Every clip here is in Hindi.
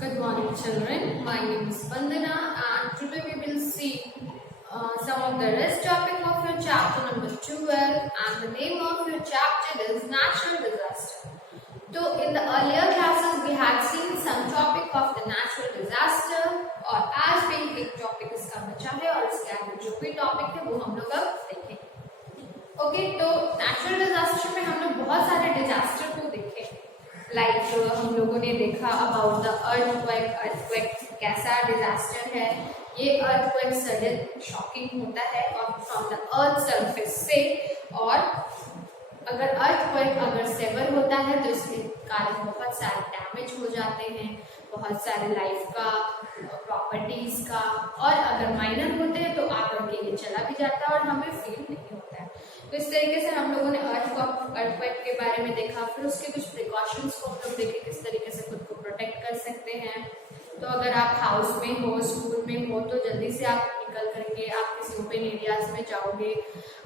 Good morning, children. My name is Vandana, and today we will see some of the rest topic of your chapter number 12, and the name of your chapter is natural disaster. So, in the earlier classes, we had seen some topic of the natural disaster, और आज भी एक टॉपिक इसका बचा है और इसके आगे जो भी टॉपिक है वो हम लोग अब देखेंगे. ओके, तो नेचुरल डिजास्टर में हम लोग बहुत सारे डिजास्टर को देखे. लाइक हम लोगों ने देखा अबाउट द अर्थक्वेक कैसा डिजास्टर है. ये अर्थक्वेक सडन शॉकिंग होता है और फ्रॉम द अर्थ सरफेस से, और अगर अर्थक्वेक सेवर होता है तो इसके कारण बहुत सारे डैमेज हो जाते हैं, बहुत सारे लाइफ का, प्रॉपर्टीज का, और अगर माइनर होते हैं तो आकर के ये चला भी जाता है और हमें फील नहीं होता है. तो इस तरीके से हम लोगों ने अर्थक्वेक के बारे में देखा. फिर उसके कुछ प्रिकॉशंस को हम लोग देखे, किस तरीके से खुद को प्रोटेक्ट कर सकते हैं. तो अगर आप हाउस में हो, स्कूल में हो, तो जल्दी से आप निकल करके आप किसी ओपन एरियाज में जाओगे,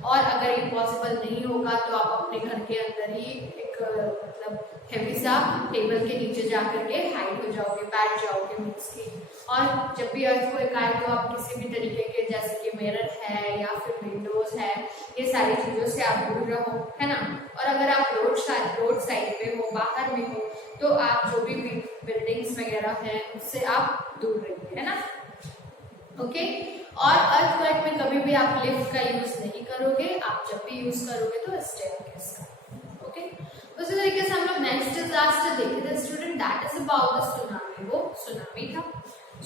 और अगर ये पॉसिबल नहीं होगा तो आप अपने घर के अंदर ही एक मतलब हेवी सा टेबल के नीचे जा करके हाइड हो जाओगे, बैठ जाओगे मोस्टली. और जब भी अर्थक्वेक आए तो आप किसी भी तरीके के, जैसे कि मिरर है या फिर विंडोज है, ये सारी चीजों से आप दूर रहो, है ना. और अगर आप रोड साइड पे हो, बाहर में हो, तो आप जो भी बिल्डिंग्स वगैरह हैं उससे आप दूर रहिए, है ना. ओके, और अर्थक्वेक में कभी भी आप लिफ्ट का यूज नहीं करोगे. आप जब भी यूज करोगे तो स्टेयरकेस का. ओके, उसी तरीके से हम लोग नेक्स्ट डिजास्टर देखे थे student, that is about the tsunami. वो सुनामी था.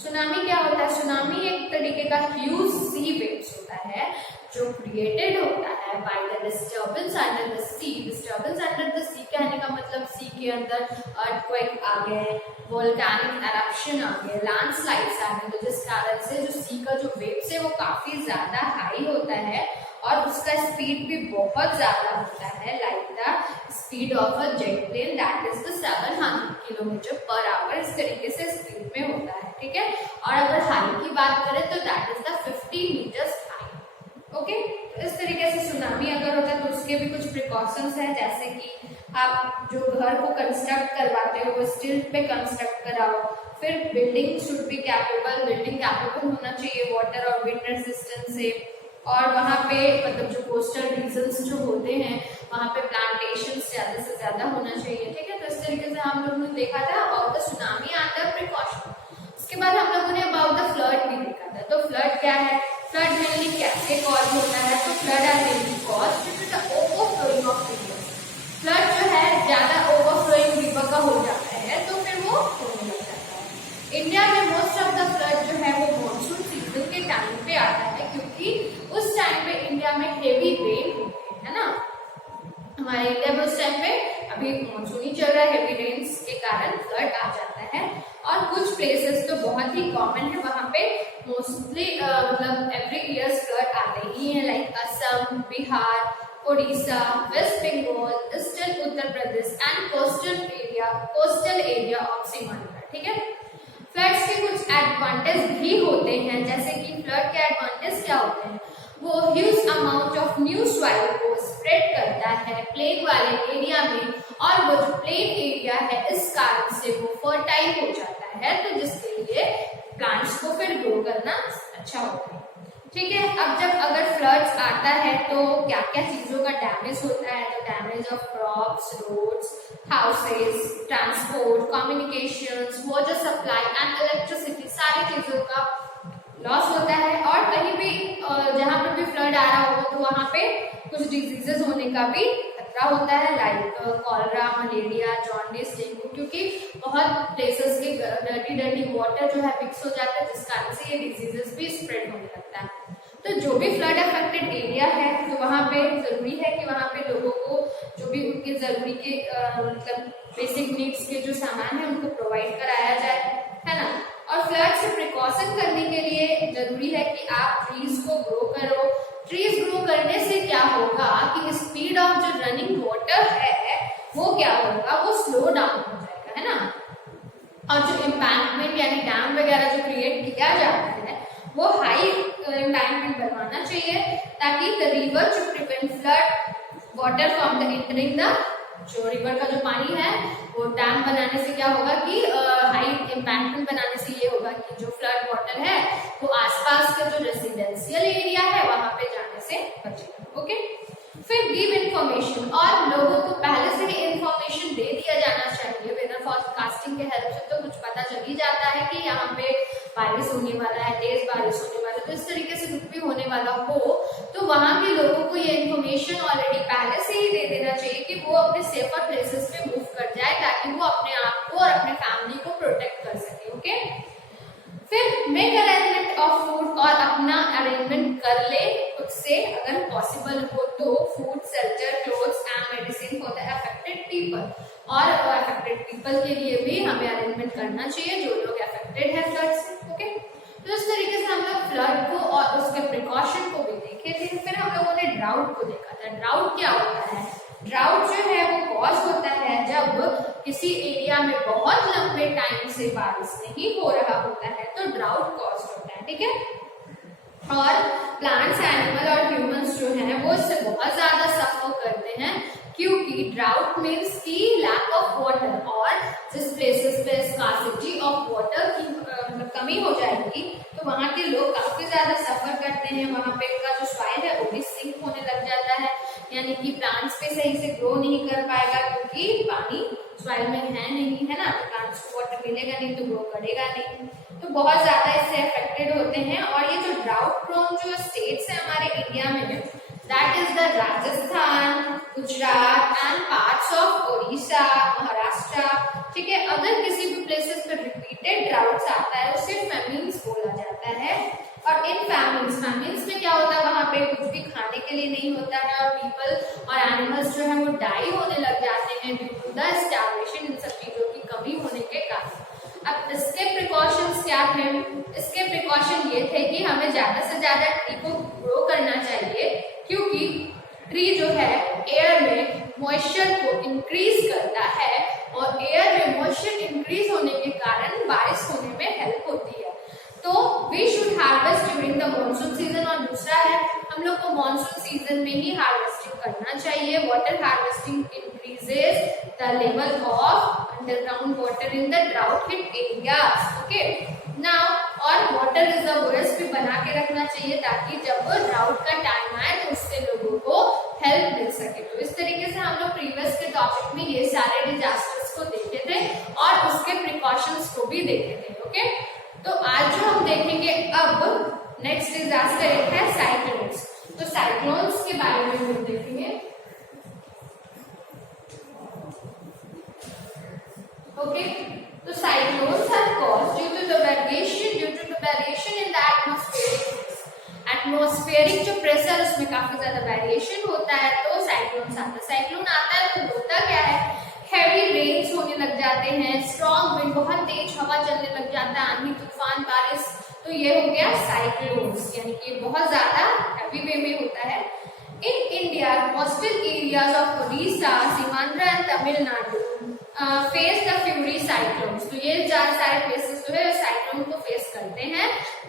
सुनामी क्या होता है? सुनामी एक तरीके का ह्यूज सी वेव्स होता है जो क्रिएटेड होता है by the disturbance under the sea. Disturbance under the sea कहने का मतलब सी के अंदर अर्थक्वेक आ गए, वोल्केनिक एरप्शन आ गए, लैंडस्लाइड्स आ गए, तो जिस कारण से जो सी का जो वेव्स है वो काफी ज्यादा हाई होता है और उसका स्पीड भी बहुत ज्यादा होता है, like the speed of a jet plane, that is the 700 kilometre per hour. इस तरीके से स्पीड में होता है, ठीक है. और अगर हाई की बात करें तो that is the 50 metres high. Okay, तो इस तरीके से सुनामी अगर होता है तो उसके भी कुछ प्रिकॉशंस हैं, जैसे कि आप जो घर को कंस्ट्रक्ट करवाते हो वो स्टिल्ट पे कंस्ट्रक्ट कराओ. फिर building should be capable, building capable होना चाहिए वाटर और विंड रेजिस्टेंस से. और वहाँ पे मतलब जो कोस्टल रीजन्स जो होते हैं वहाँ पे प्लांटेशन ज्यादा से ज्यादा होना चाहिए, ठीक है. तो इस तरीके से हम लोगों ने देखा था about the tsunami and the precaution. उसके बाद हम लोगों ने अबाउट द फ्लड भी देखा था. तो फ्लड क्या है? फ्लड मेनली कैसे कॉज होता है? तो flood are mainly cause due to the overflowing of river. Flood जो है ज्यादा ओवरफ्लोइंग रिवर का हो जाता है तो फिर वो होने लग जाता है. इंडिया में मोस्ट ऑफ द फ्लड जो है वो मॉनसून सीजन के टाइम पे आता है, क्योंकि उस टाइम पे इंडिया में हेवी रेन होते हैं, है ना. हमारे इंडिया में उस टाइम पे अभी मॉनसून ही चल रहा है, हेवी रेन्स के कारण फ्लड आ जाता है. और कुछ प्लेसेस तो बहुत ही कॉमन है, वहाँ पे मोस्टली मतलब एवरी ईयर फ्लड आते ही है, like Assam, Bihar, Odisha, West Bengal, eastern Uttar Pradesh and coastal area of Seemandhra, ठीक है. फ्लड्स के कुछ एडवांटेज भी होते हैं, जैसे कि फ्लड के एडवांटेज क्या होते हैं? वो huge amount of new soil को स्प्रेड करता है प्लेन वाले एरिया में, और वो जो प्लेन एरिया है इस कारण से वो फर्टाइल हो जाता है, तो जिसके लिए प्लांट्स को फिर ग्रो करना अच्छा होता है, ठीक है. अब जब अगर फ्लड्स आता है तो क्या क्या चीजों का डैमेज होता है? तो damage of crops, roads, houses, transport, communications, water supply and electricity, सारी चीजों का लॉस होता है. और कहीं भी जहाँ पर भी फ्लड आ रहा होगा तो वहाँ पे कुछ डिजीजेस होने का भी खतरा होता है, like cholera, malaria, jaundice, dengue, क्योंकि बहुत प्लेसेस के डर्टी वाटर जो है मिक्स हो जाता है, जिस कारण से ये डिजीजेस भी स्प्रेड होने लगता है. तो जो भी फ्लड अफेक्टेड एरिया है तो वहाँ पे जरूरी है कि वहाँ पे लोगों को जो भी उनके जरूरी के मतलब बेसिक नीड्स के जो सामान है उनको प्रोवाइड कराया जाए, है ना. और फ्लड से प्रिकॉशन करने के लिए जरूरी है कि आप ट्रीज को ग्रो करो. ट्रीज ग्रो करने से क्या होगा कि स्पीड ऑफ जो रनिंग वाटर है वो क्या होगा, वो स्लो डाउन हो जाएगा, है ना. और जो एम्बैंकमेंट यानी डैम वगैरह जो क्रिएट किया जाता है वो हाई एम्बैंकमेंट बनवाना चाहिए, ताकि the river to prevent flood water from the entering the, जो रिवर का जो पानी है वो डैम बनाने से क्या होगा कि हाई एम्बैंकमेंट बनाने से ये होगा कि जो फ्लड वाटर है वो आसपास का जो रेसिडेंशियल एरिया है वहां पे जाने से बचेगा। ओके, फिर गिव इंफॉर्मेशन, और लोगों को पहले से ही इंफॉर्मेशन दे दिया जाना चाहिए। वेदर फोरकास्टिंग के हेल्प से तो कुछ पता चल ही जाता है कि यहाँ पे बारिश होने वाला है, तेज बारिश होने वाला है, तो इस तरीके से कुछ भी होने वाला हो तो वहां के लोगों को ये इन्फॉर्मेशन ऑलरेडी पहले से ही दे देना चाहिए कि वो अपने सेफर प्लेसेस पे मूव कर जाए, ताकि वो अपने आप को और अपने फैमिली को प्रोटेक्ट कर सके। ओके, फिर मेक अरेंजमेंट ऑफ फूड, और अपना अरेंजमेंट कर ले खुद से अगर पॉसिबल हो तो, food, shelter, clothes and medicine for the affected people, और अफेक्टेड पीपल के लिए भी हमें अरेंजमेंट करना चाहिए जो लोग अफेक्टेड है फ्लड से। ओके, तो इस तरीके से हम लोग फ्लड को और उसके प्रिकॉशन को भी देखे थे। फिर हम लोगों ने ड्राउट को देखा था। ड्राउट क्या होता है? ड्राउट जो है वो कॉज होता है जब किसी एरिया में बहुत लंबे टाइम से बारिश नहीं हो रहा होता है, तो ड्राउट कॉज होता है। ठीक है, और प्लांट्स, एनिमल और ह्यूमंस जो हैं वो इससे बहुत ज्यादा सफर करते हैं, क्योंकि ड्राउट मीन्स की लैक ऑफ वाटर, और जिस प्लेसेस पे स्कार्सिटी ऑफ वाटर की कमी हो जाएगी तो वहाँ के लोग काफी ज्यादा सफर करते हैं। वहाँ पे का जो सॉइल है वो भी सिंक होने लग जाता है, यानी कि प्लांट्स पे सही से ग्रो नहीं कर पाएगा, क्योंकि पानी सॉइल में है नहीं, है ना, तो प्लांट्स को वाटर मिलेगा नहीं तो ग्रो करेगा नहीं, तो बहुत ज्यादा इससे अफेक्टेड होते हैं। और ये जो ड्राउट प्रोन जो स्टेट्स है हमारे इंडिया में, that is the Rajasthan, Gujarat and parts of Odisha, Maharashtra. ठीक है, अगर किसी भी प्लेसेस पर रिपीटेड ड्राउट्स आता है उसे फेमिन्स बोला जाता है। और इन फेमिन्स में क्या होता है, वहां पे कुछ भी खाने के लिए नहीं होता है, और पीपल और एनिमल्स जो है वो डाई होने लग जाते हैं ड्यू टू द स्टार्वेशन, इन सब चीजों की कमी होने के कारण। अब इसके प्रिकॉशंस क्या थे? इसके प्रिकॉशन ये थे कि हमें ज्यादा से ज्यादा ट्री को ग्रो करना चाहिए, क्योंकि ट्री जो है एयर में मॉइस्चर को इंक्रीज करता है, और एयर में मॉइस्चर इंक्रीज होने के कारण बारिश होने में हेल्प होती है। तो we should harvest during the monsoon season, और दूसरा है हम लोग को मॉनसून सीजन में ही हार्वेस्टिंग करना चाहिए। Water harvesting increases the level of underground water in the drought hit areas. Okay, now और वाटर रिजर्वोयर्स भी बना के रखना चाहिए, ताकि जब ड्राउट का टाइम आए तो उससे लोगों को हेल्प मिल सके। तो इस तरीके से हम लोग प्रीवियस के टॉपिक में ये सारे डिजास्टर्स को देखे थे और उसके प्रिकॉशंस को भी देखे थे। ओके, तो आज जो हम देखेंगे अब नेक्स्ट डिजास्टर एक है साइक्लोन्स। तो साइक्लोन्स के बारे में हम देखेंगे। ओके, तो cyclones are caused due to the variation in the atmospheric जो प्रेशर उसमें काफी ज्यादा वेरिएशन होता है, तो साइक्लोन्स आता है। साइक्लोन आता है तो होता क्या है, हैवी रेन्स होने लग जाते हैं, स्ट्रॉन्ग विंड, बहुत तेज हवा चलने लग जाता है, आंधी तूफान बारिश, तो ये हो गया साइक्लोन्स, यानी कि बहुत ज्यादा हैवी वे में होता है। In India coastal areas of Odisha, Seemandhra and Tamil Nadu face the fury cyclones. तो ये सारे प्लेसेस जो है साइक्लोन को फेस करते हैं।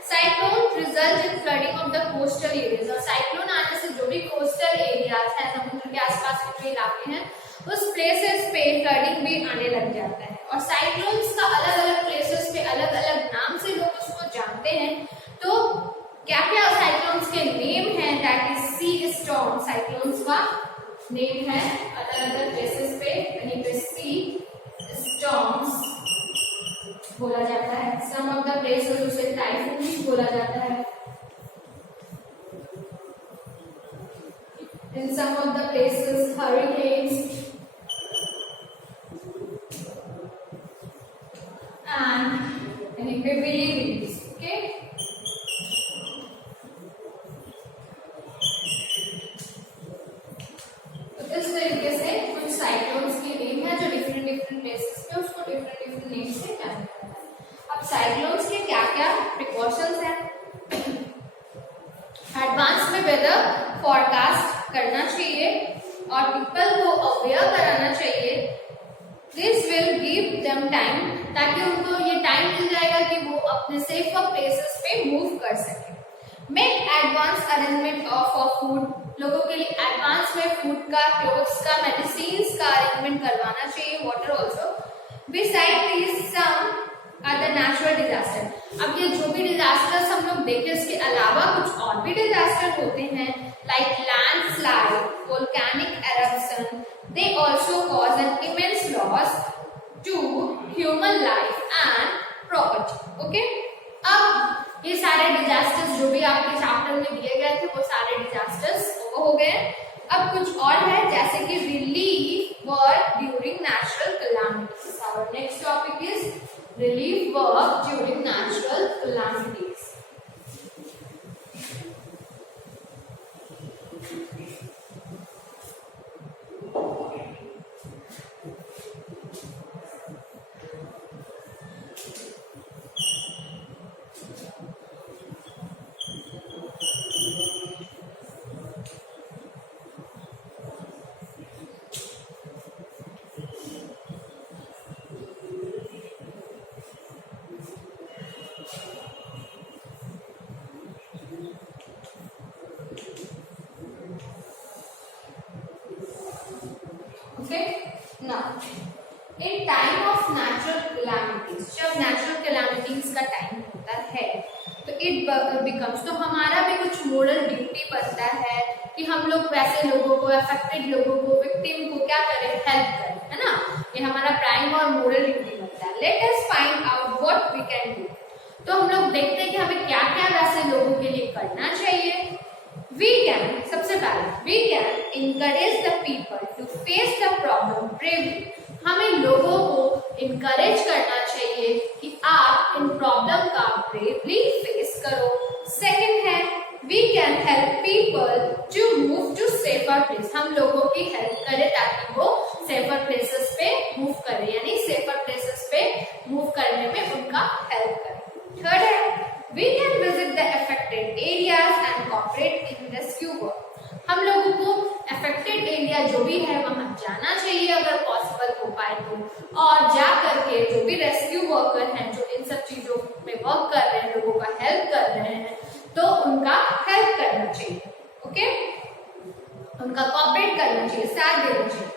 Cyclone result in flooding of the coastal areas, और साइक्लोन आने से जो भी कोस्टल एरियाज है, समुद्र के आसपास के जो इलाके हैं, उस प्लेसेस पे फ्लडिंग भी आने लग जाता है। और साइक्लोन्स का अलग अलग प्लेसेस पे अलग अलग नाम से लोग उसको जानते हैं। तो क्या क्या साइक्लोन्स के नेम हैं? That is sea storm, cyclones का नेम है अलग अलग प्लेसेस पे, कहीं पे सी स्टॉर्म्स बोला जाता है, सम ऑफ द प्लेसेस उसे टाइफून भी बोला जाता है, in some of the places hurricanes and heavy winds. Okay, तो इस तरीके से कुछ साइक्लोन्स के नेम है जो डिफरेंट प्लेसेस पे उसको डिफरेंट नेम से जाना जाता है। अब साइक्लोन्स के क्या क्या प्रिकॉशंस हैं? एडवांस में वेदर फोरकास्ट करना चाहिए और पीपल को अवेयर कराना चाहिए। This will give them time, ताकि उनको ये टाइम मिल जाएगा कि वो अपने सेफ प्लेसेस पे मूव कर सके। Make advance arrangement of food, लोगों के लिए एडवांस में फूड का, क्लोथ्स का, मेडिसिन का अरेंजमेंट करवाना चाहिए, water also. Beside this some other the natural disaster. अब ये जो भी डिजास्टर्स हम लोग देखे इसके अलावा कुछ और भी डिजास्टर होते हैं like landslide, volcanic eruption, they also cause an immense loss to human life and property. Okay, अब ये सारे डिजास्टर्स जो भी आपके चैप्टर में दिए गए थे वो सारे डिजास्टर्स हो गए। अब कुछ और है जैसे कि relief work during natural calamities. Our next topic is relief work during natural calamities. Okay, now in time of natural calamities, जब natural calamities का टाइम होता है तो it becomes, तो हमारा भी कुछ moral duty बनता है कि हम लोग वैसे लोगों को, affected लोगों को, victim को क्या करें, help करें, है ना। ये हमारा प्राइम और moral duty बनता है। Let us find out what we can do। तो हम लोग देखते हैं कि हमें क्या क्या वैसे लोगों के लिए करना चाहिए। We can, सबसे पहले we can encourage the people to face the problem bravely। हमें लोगों को encourage करना चाहिए कि आप इन प्रॉब्लम का bravely face करो। Second है we can help people to move to safer place। हम लोगों की help करें ताकि वो safer places पे move करें, यानी safer places पे move करने में उनका help करें। Third है we can visit the affected areas and cooperate in rescue work। हम लोगों को affected area जो भी है वहां जाना चाहिए अगर पॉसिबल हो पाए तो, और जा करके जो भी रेस्क्यू वर्कर हैं जो इन सब चीजों में वर्क कर रहे हैं, लोगों का हेल्प कर रहे हैं, तो उनका हेल्प करना चाहिए। ओके, उनका कोऑपरेट करना चाहिए, साथ देना चाहिए।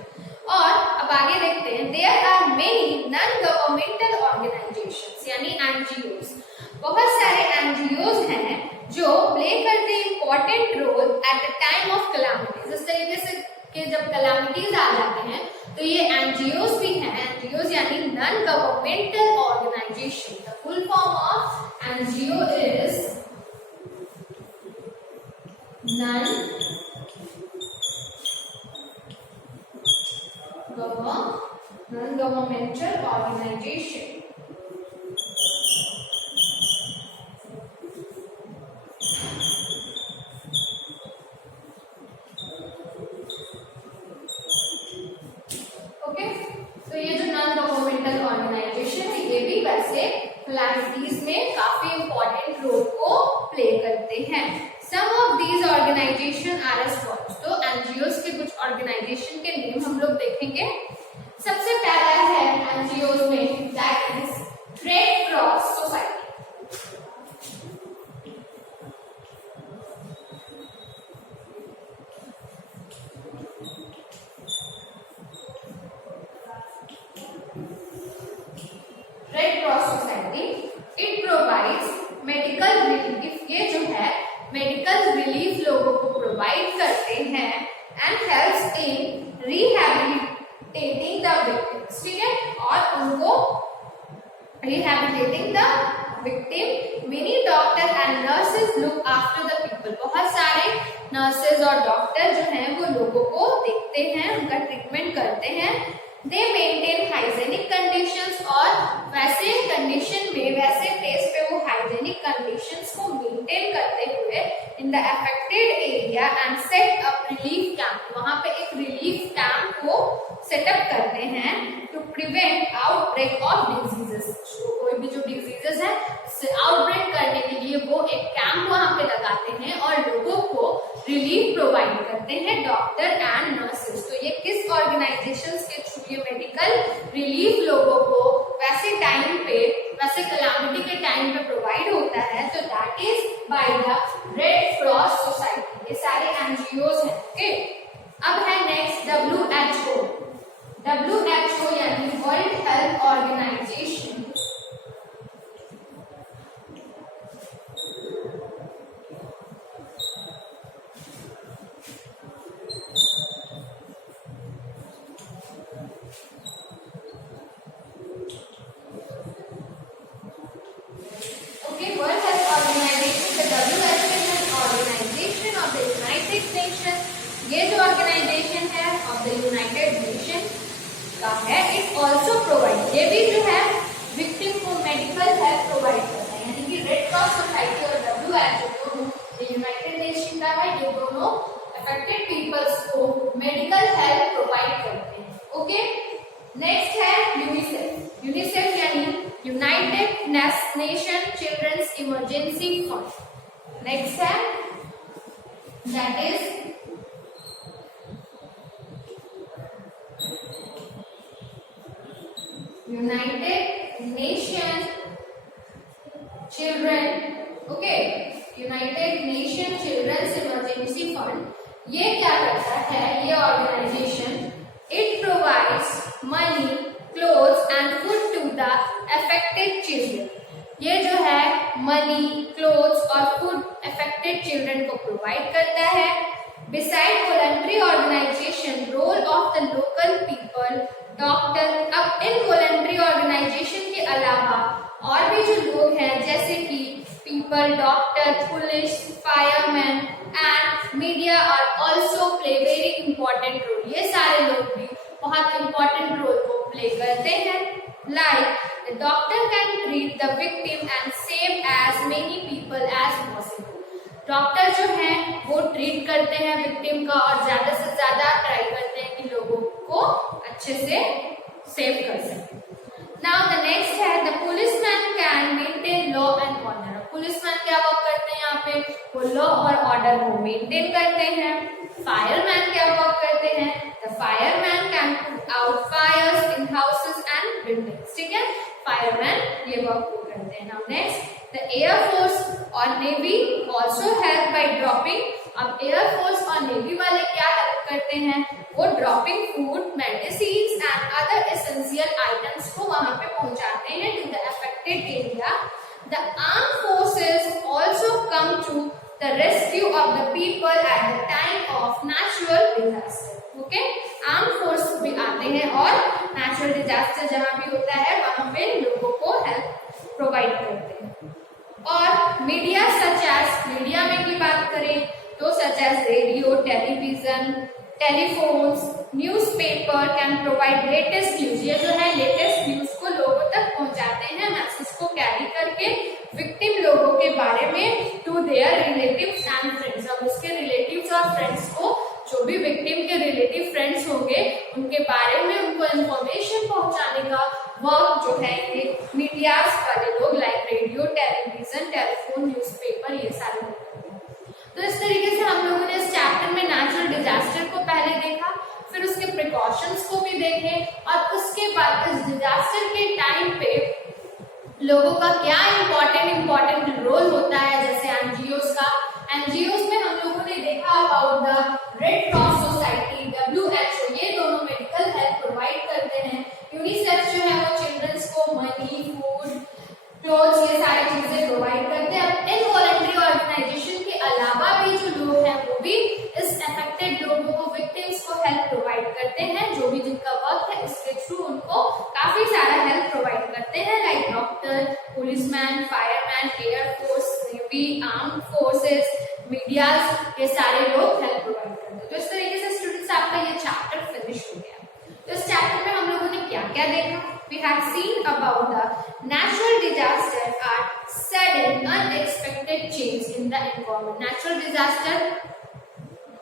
और अब आगे देखते हैं there are many non governmental organisations यानी एनजीओज। बहुत सारे एनजीओज हैं जो प्ले करते हैं important role at the time of calamities. इस तरीके से कि जब कैलामिटीज आ जाते हैं तो ये एनजीओज भी हैं। एनजीओज यानी non governmental organisation. The full form of NGO is non governmental organisation. Calamities में काफी इंपॉर्टेंट रोल को प्ले करते हैं। Some of these organisations are as follows. तो एनजीओज के कुछ ऑर्गेनाइजेशन के नेम हम लोग देखेंगे। सबसे पहला है एनजीओज में that is red cross society. Red cross society it provides medical relief. ये जो है मेडिकल रिलीफ लोगों को प्रोवाइड करते हैं and helps in rehabilitating the victims. ठीक है, और उनको rehabilitating the victim. Many doctor and nurses look after the people. बहुत सारे नर्सेज और डॉक्टर जो हैं वो लोगों को देखते हैं, उनका ट्रीटमेंट करते हैं। दे मेंटेन हाइजेनिक कंडीशंस। और वैसे कंडीशन में, वैसे प्लेस पे वो हाइजेनिक कंडीशंस को मेंटेन करते हुए in the affected area and set up relief camp. वहां पे एक रिलीफ कैंप को सेटअप करते हैं to prevent outbreak of diseases. कोई भी जो डिजीजेस है उससे आउटब्रेक करने के लिए वो एक कैंप वहां पे लगाते हैं और लोगों को रिलीफ प्रोवाइड करते हैं, डॉक्टर एंड नर्सेस। तो ये किस ऑर्गेनाइजेशंस के थ्रू ये मेडिकल रिलीफ लोगों को वैसे टाइम पे, वैसे कैलामिटी के टाइम पे प्रोवाइड होता है, तो that is by the red cross society. ये सारे एनजीओज हैं। ओके, अब है नेक्स्ट WHO। WHO यानी world health organization united nation children's emergency fund. Next है that is united nation children. Okay, united nation children's emergency fund. ये क्या करता है, ये organization, it provides money, clothes and food to the affected children. ये जो है मनी, क्लोथ्स और फूड अफेक्टेड चिल्ड्रन को प्रोवाइड करता है. Beside voluntary organisation, role of the local people, doctor. अब इन वॉलंटरी ऑर्गेनाइजेशन के अलावा और भी जो लोग हैं जैसे कि people, doctor, police, fireman and media are also play very important role. ये सारे लोग भी बहुत इंपॉर्टेंट रोल को प्ले करते हैं. Like the doctor can treat the victim and save as many people as possible. Doctor जो है वो ट्रीट करते हैं विक्टिम का और ज्यादा से ज्यादा ट्राई करते हैं कि लोगों को अच्छे से सेव कर सके. नाउ द नेक्स्ट है the policeman can maintain law and order. Policeman क्या वर्क करते हैं यहाँ पे, वो लॉ और ऑर्डर को मेंटेन करते हैं. फायरमैन क्या वर्क करते हैं, the fireman can put out fires in houses and buildings. ठीक है, फायरमैन ये वर्क करते हैं. नाउ नेक्स्ट द एयरफोर्स और navy also help by dropping. अब एयरफोर्स और नेवी वाले क्या हेल्प करते हैं, वो dropping food, medicine and other essential items को वहां पे पहुंचाते हैं to the affected area. The armed forces also come to the rescue of the people at the time of natural disaster. Okay, armed force भी आते हैं और नेचुरल डिजास्टर जहां भी होता है वहां पे लोगों को हेल्प प्रोवाइड करते हैं. और मीडिया सच एज, मीडिया में की बात करें तो such as radio, television, telephones, newspaper can provide latest news. ये जो है लेटेस्ट न्यूज को लोगों तक पहुंचाते हैं, मैसेज को कैरी करके विक्टिम लोगों के बारे में to their relatives and friends. अब उसके रिलेटिव्स और फ्रेंड्स को, जो भी विक्टिम के रिलेटिव फ्रेंड्स होंगे उनके बारे में उनको इंफॉर्मेशन पहुंचाने का वर्क जो है ये मीडियाज वाले लोग like radio, television, telephone, newspaper ये सारे लोग करते हैं. तो इस तरीके से हम लोगों ने इस चैप्टर में नेचुरल डिजास्टर को पहले देखा, फिर उसके प्रिकॉशंस को भी देखे और उसके बाद इस डिजास्टर के टाइम पे लोगों का क्या इम्पोर्टेंट रोल होता है, जैसे एनजीओज का. एनजीओज में हम लोगों ने देखा about the red cross society, WHO, ये दोनों मेडिकल हेल्प प्रोवाइड करते हैं. यूनिसेफ जो है वो चिल्ड्रंस को मनी, फूड, क्लोथ्स ये सारी चीजें प्रोवाइड करते हैं. अब इन वॉलंटरी ऑर्गेनाइजेशन के अलावा भी जो लोग हैं वो भी इस अफेक्टेड लोगों को, विक्टिम्स को हेल्प प्रोवाइड करते हैं. जो भी जिनका वर्क है इसके थ्रू उनको काफी सारा हेल्प प्रोवाइड करते हैं like doctor, policeman, fireman, air force, navy, armed forces, medias, ये सारे लोग हेल्प प्रोवाइड करते हैं. तो इस तरीके से स्टूडेंट्स आपका ये चैप्टर फिनिश हो गया. तो इस चैप्टर में हम लोगों ने क्या क्या देखा, we have seen about the natural disaster are sudden unexpected change in the environment. Natural disaster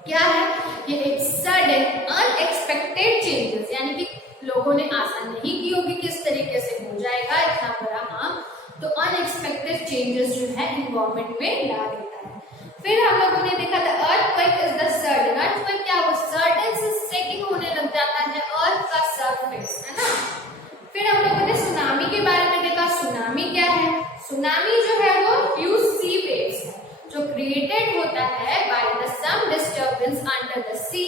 क्या है, ये एक सडन अनएक्सपेक्टेड चेंजेस, यानी कि लोगों ने आशा नहीं की होगी कि इस तरीके से हो जाएगा इतना बड़ा हार्म, तो अनएक्सपेक्टेड चेंजेस जो है एनवायरमेंट में ला देता है. फिर हम लोगों ने देखा था earthquake is the sudden. Earthquake क्या, वो सडन से शेकिंग होने लग जाता है अर्थ का सरफेस, है ना. फिर हम लोगों ने सुनामी के बारे में देखा. सुनामी क्या है, सुनामी जो है वो ह्यूज सी वेव्स है जो क्रिएटेड होता है by the some disturbance under the sea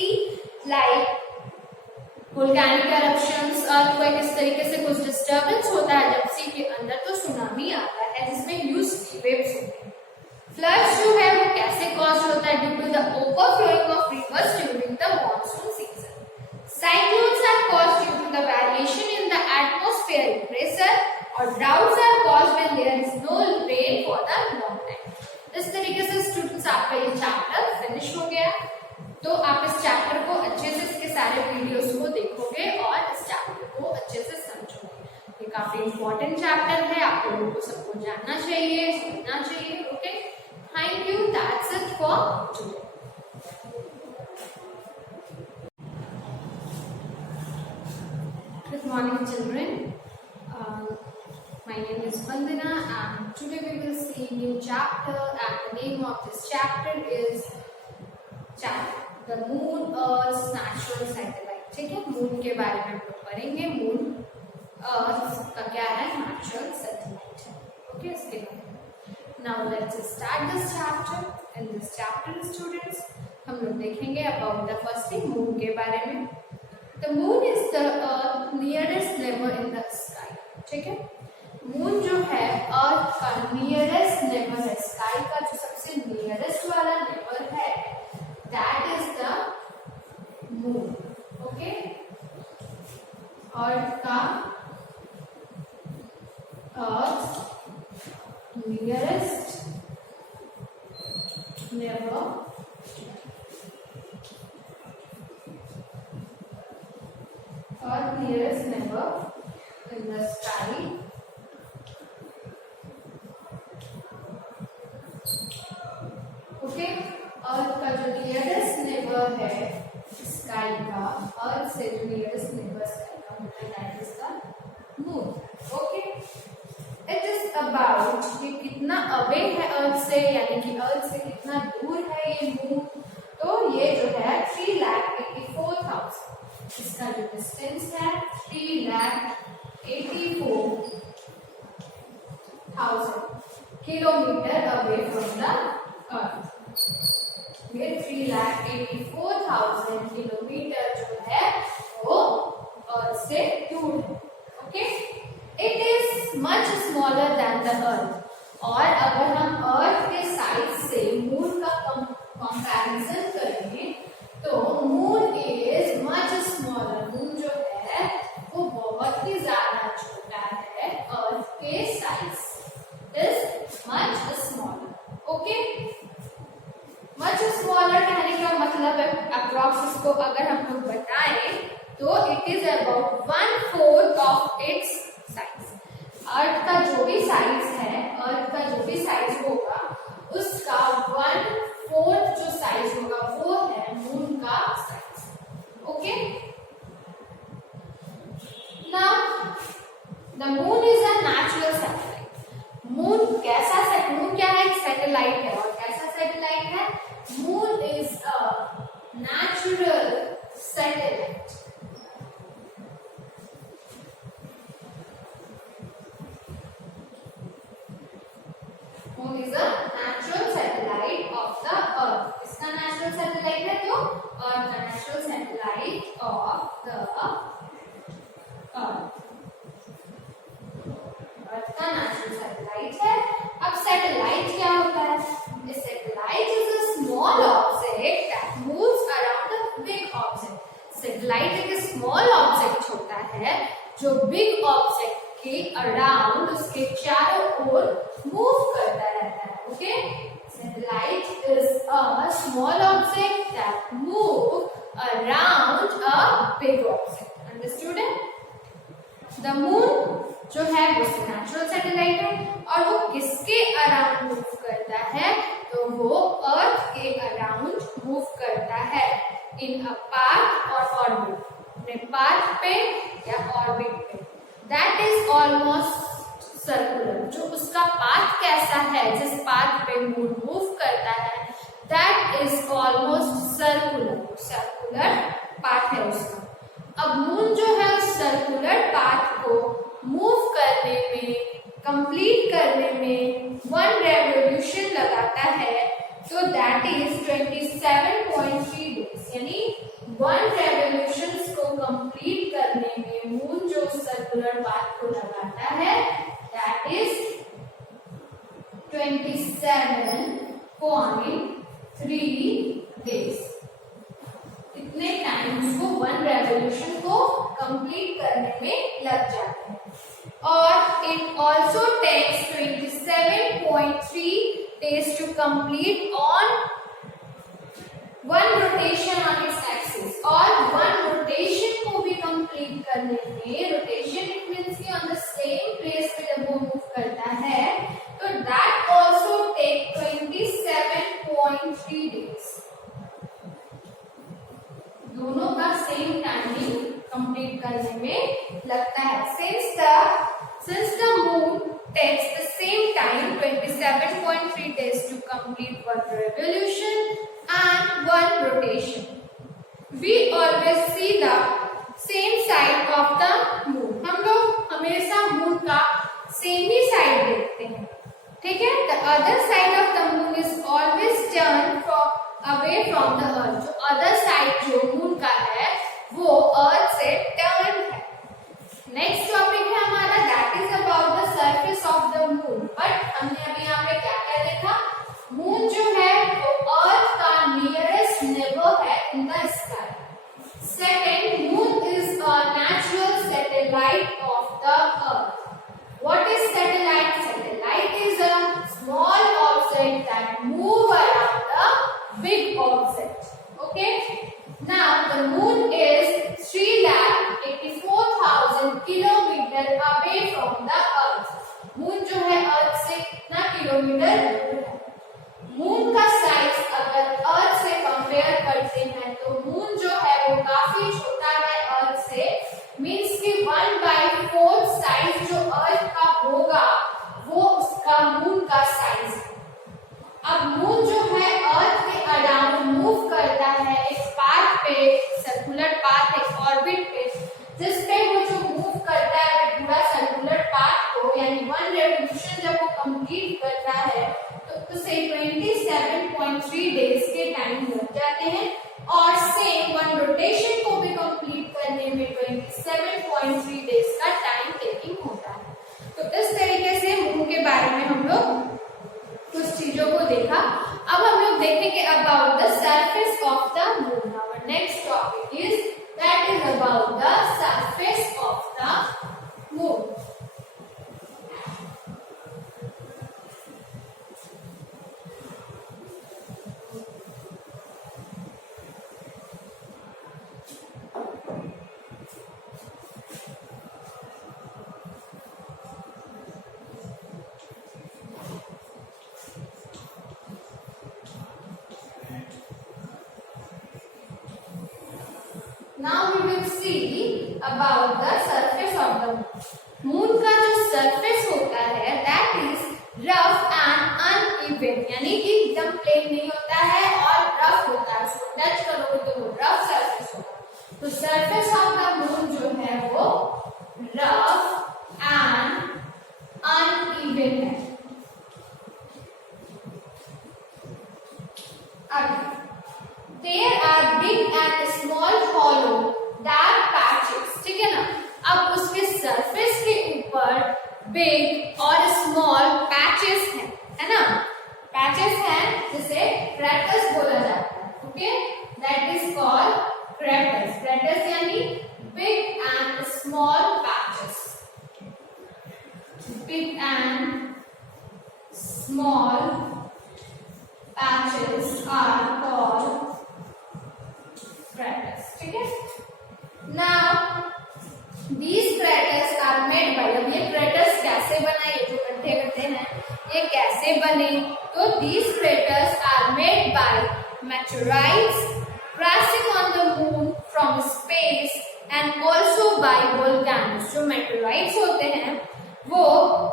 like volcanic eruptions, earthquake, इस तरीके से कुछ डिस्टर्बेंस होता है जब सी के अंदर तो सुनामी आता है जिसमें ह्यूज सी वेव्स होते हैं. फ्लड्स जो है वो कैसे कॉज होता है, due to the overflowing of rivers during the monsoon season. Cyclones are caused due to the variation in the atmospheric pressure और droughts are caused when there is no rain for the long time. इस तरीके से स्टूडेंट्स आपका ये चैप्टर फिनिश हो गया. तो आप इस चैप्टर को अच्छे से, इसके सारे वीडियोस को देखोगे और इस चैप्टर को अच्छे से समझोगे. ये काफी इंपॉर्टेंट चैप्टर है, आप लोगों को सबको जानना चाहिए, समझना चाहिए. Okay, thank you. That's it for today. Good morning, children. My name is Vandana and today we will see new chapter and the name of this chapter is The Moon Earth's Natural Satellite. ठीक है, मून के बारे में हम लोग पढ़ेंगे. मून अर्थ का क्या है, नेचुरल सैटेलाइट है. ओके, इसके बारे. Now let's start this chapter. In this chapter students हम लोग देखेंगे about the first thing, moon के बारे में. The moon is the nearest neighbour in the sky. ठीक है, मून जो है अर्थ का नियरेस्ट नेबर है. स्काई का जो सबसे नियरेस्ट वाला नेबर है that is the moon. Okay, earth का nearest neighbour Earth nearest neighbor in the sky okay. Earth का जो नियरेस्ट नेबर है स्काई का, अर्थ से जो नियरेस्ट नेबर स्काई का होता है that is the moon. Okay, it is about, ये कितना अवे है अर्थ से, यानी कि अर्थ से कितना दूर है ये मून. तो ये जो है 3,84,000, इसका जो डिस्टेंस है 3,84,000 kilometre away from the earth. ये 3,84,000 किलोमीटर जो है वो अर्थ से दूर है. Okay, it is much smaller than the earth. और अगर हम अर्थ के साइज से मून का कंपैरिजन करें तो moon is much smaller. Moon जो है वो बहुत ही ज्यादा छोटा है. अर्थ के size is much smaller. Okay, much smaller कहने का मतलब है अप्रॉक्स, इसको अगर हम लोग बताएं तो it is about 1/4 of its size. Earth का जो भी साइज है, अर्थ का जो भी साइज होगा उसका 1/4 जो साइज होगा वो है मून का size. Okay, now the moon is a natural satellite. Moon कैसा है, मून क्या है, सैटेलाइट है. और कैसा सैटेलाइट है, moon is a natural satellite. Moon is a natural satellite of the Earth. इसका natural satellite है तो Earth का natural satellite of the Earth. Earth का natural satellite है. अब satellite क्या होता है? A satellite is a small object that moves around a big object. Satellite एक small object होता है जो big object के अराउंड, उसके चारों ओर मूव करता रहता है. Okay, satellite is a small object that move around a big object. Understood है? द मून जो है वो नेचुरल सैटेलाइट है और वो किसके अराउंड मूव करता है, तो वो अर्थ के अराउंड मूव करता है इन अ पाथ और ऑर्बिट. अपने पाथ पे या ऑर्बिट पे. That is almost circular. जो उसका पाथ कैसा है, जिस पाथ पे मून मूव करता है, that is almost circular. Circular path है उसका. अब मून जो है उस सर्कुलर पाथ को मूव करने में, कंप्लीट करने में 1 रेवोल्यूशन लगाता है. तो that is 27.3 days. यानी 1 रेवोल्यूशन को कंप्लीट करने में मून जो सर्कुलर पाथ को लगाता है दैट इज 27.3 डेज. इतने टाइम उसको 1 रेवोल्यूशन को कंप्लीट करने में लग जाते हैं. और it also takes 27.3 days to complete on 1 rotation on its axis. और 1 रोटेशन को भी कंप्लीट करने में, रोटेशन इट मींस कि ऑन द सेम प्लेस पे जब वो मूव करता है तो दैट आल्सो टेक 27.3 days. दोनों का सेम टाइमिंग कंप्लीट करने में लगता है. Since the moon takes the same time 27.3 days to complete one revolution and one rotation. We always see the same side of the moon. हम लोग हमेशा moon का सेम ही साइड देखते हैं, ठीक है. The other side of the moon is always turned away from the earth. जो other side जो moon का है वो earth से turned है. नेक्स्ट टॉपिक है हमारा that is about the surface of the moon. But हमने अभी यहाँ पे क्या क्या देखा, मून जो है वो अर्थ का नियरेस्ट नेबर है in the sky. Second, moon is a natural satellite of the earth. What is satellite? Satellite is a small object that move around the big object. Okay, now the moon is 3,84,000 kilometre away from the earth. Moon जो है अर्थ से कितना किलोमीटर दूर है. मून का साइज अगर अर्थ से कंपेयर करते हैं तो मून जो है वो काफी छोटा है अर्थ से. मींस कि 1/4 साइज जो अर्थ का होगा वो उसका मून का साइज है. अब मून जो है अर्थ के अराउंड मूव करता है एक पाथ पे, सर्कुलर पाथ, एक ऑर्बिट पे, जिसपे वो जो मूव करता है पूरा सर्कुलर पाथ को, यानी वन रेवोल्यूशन जब वो कंप्लीट करता है तो उसे 27.3 डेज के टाइम लग जाते हैं. और सेम वन रोटेशन को भी कंप्लीट करने में 27.3 डेज का टाइम टेकिंग होता है. तो इस तरीके से मून के बारे में हम लोग कुछ चीजों को देखा. अब हम लोग देखेंगे about the surface of the moon. Our next topic is that is about the surface of the moon. Now we will see about the surface of the moon. Moon का जो सरफेस होता है that is rough and uneven, यानी कि एकदम प्लेन नहीं होता है और रफ होता है. उसको टच करोगे तो वो रफ सरफेस होगा. तो सरफेस ऑफ द मून जो है वो रफ एंड अनइवन है. अब There are big and small hollow dark patches. ठीक है ना. अब उसके सरफेस के ऊपर बिग और स्मॉल पैचेस हैं, है ना. पैचेस हैं जिसे क्रेटर्स बोला जाता है. Okay, that is called craters. Craters यानी big and small patches. Big and small patches are called craters. ठीक है. Now these craters are made by, अब ये craters कैसे बना, ये जो गड्ढे गड्ढे हैं ये कैसे बने, तो these craters are made by meteorites crashing on the moon from space and also by volcanoes. जो meteorites होते हैं वो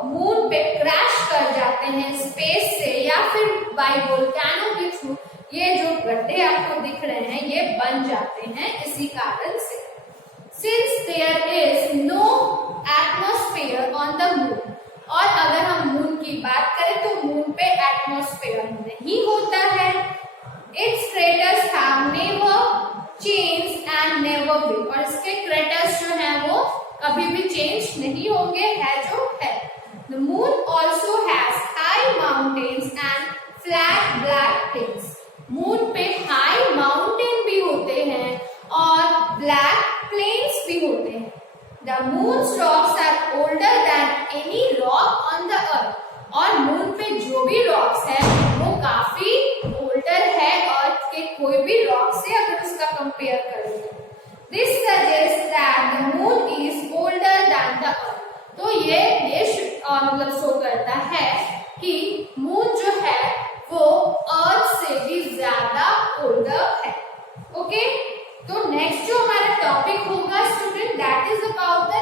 मून पे क्रैश कर जाते हैं स्पेस से या फिर बाय वोल्केनो के थ्रू. ये जो गड्ढे आपको दिख रहे हैं ये बन जाते हैं इसी कारण से. Since there is no atmosphere on the moon, और अगर हम मून की बात करें तो मून पे एटमॉस्फेयर नहीं होता है. It's craters have never changed and never will, और इसके क्रेटर्स जो हैं वो कभी भी चेंज नहीं होंगे, है जो है. The moon also has high mountains and flat black hills. Moon पे हाई माउंटेन भी होते हैं और ब्लैक प्लेन्स भी होते हैं. The moon's rocks are older than any rock on the earth. और मून पे जो भी रॉक्स है वो काफी ओल्डर है अर्थ के कोई भी रॉक से अगर उसका कंपेयर करें. This suggests that the moon is older than the earth. तो ये मतलब शो करता है कि मून जो है वो अर्थ से भी ज्यादा ओल्डर है. ओके, तो नेक्स्ट जो हमारा टॉपिक होगा student that is about the